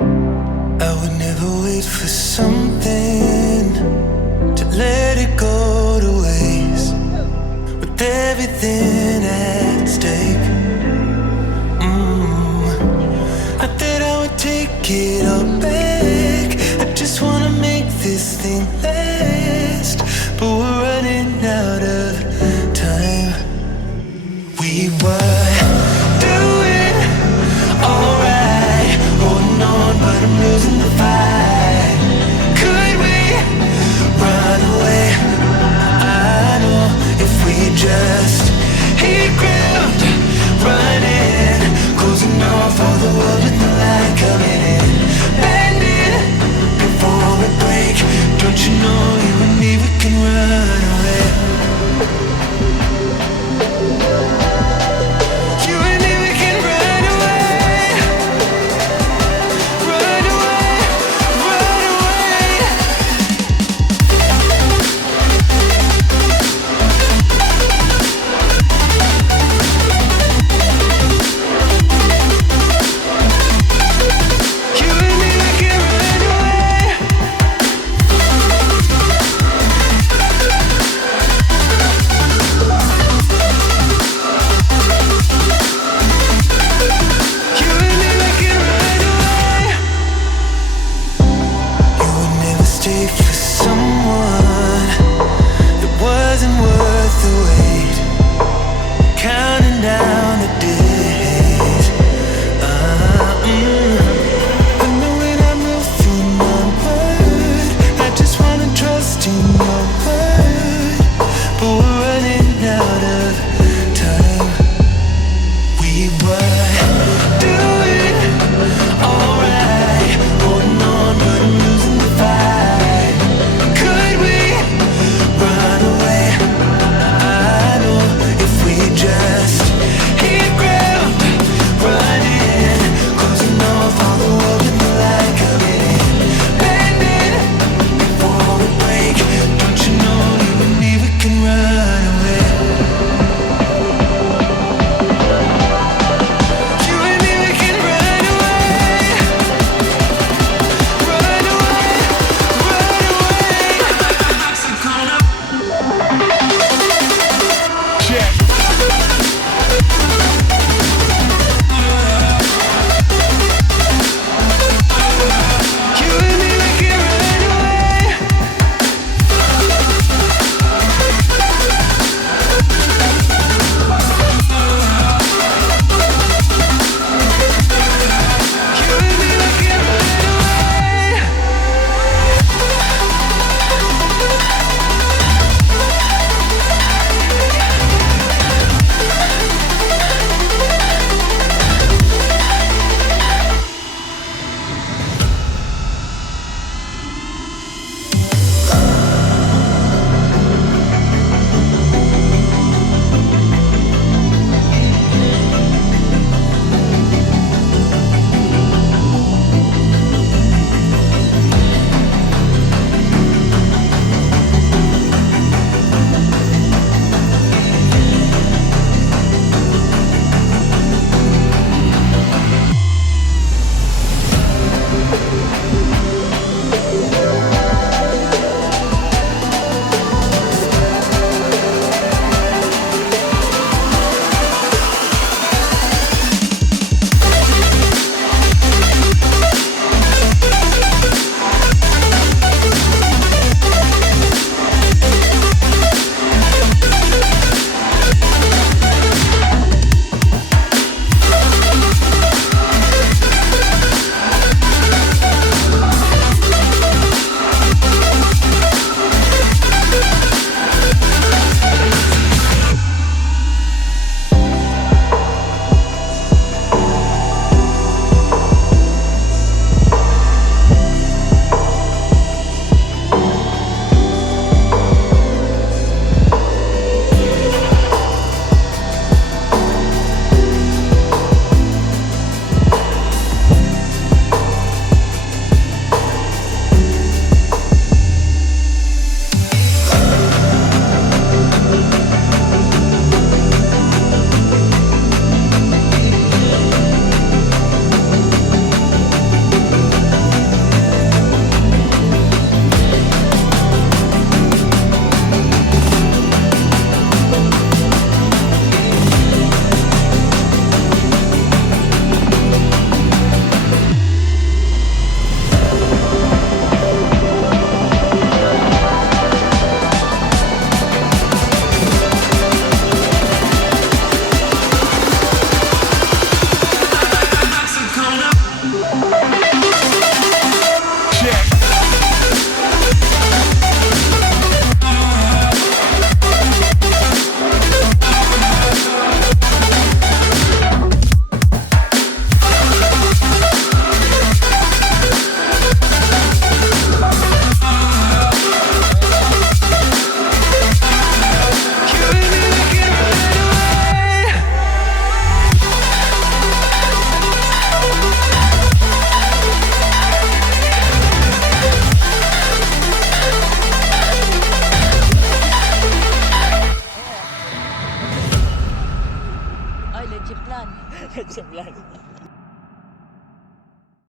I would never wait for something to let it go to waste, with everything at stake. Not that I would take it all back, I just wanna make this thing last, but we're running out of time. We were doing alright, holding on, but I'm losing the fight. Could we run away? I know if we just hit ground, running, closing off all the world with the light coming in, bending before Ay, leche plan. Leche plan.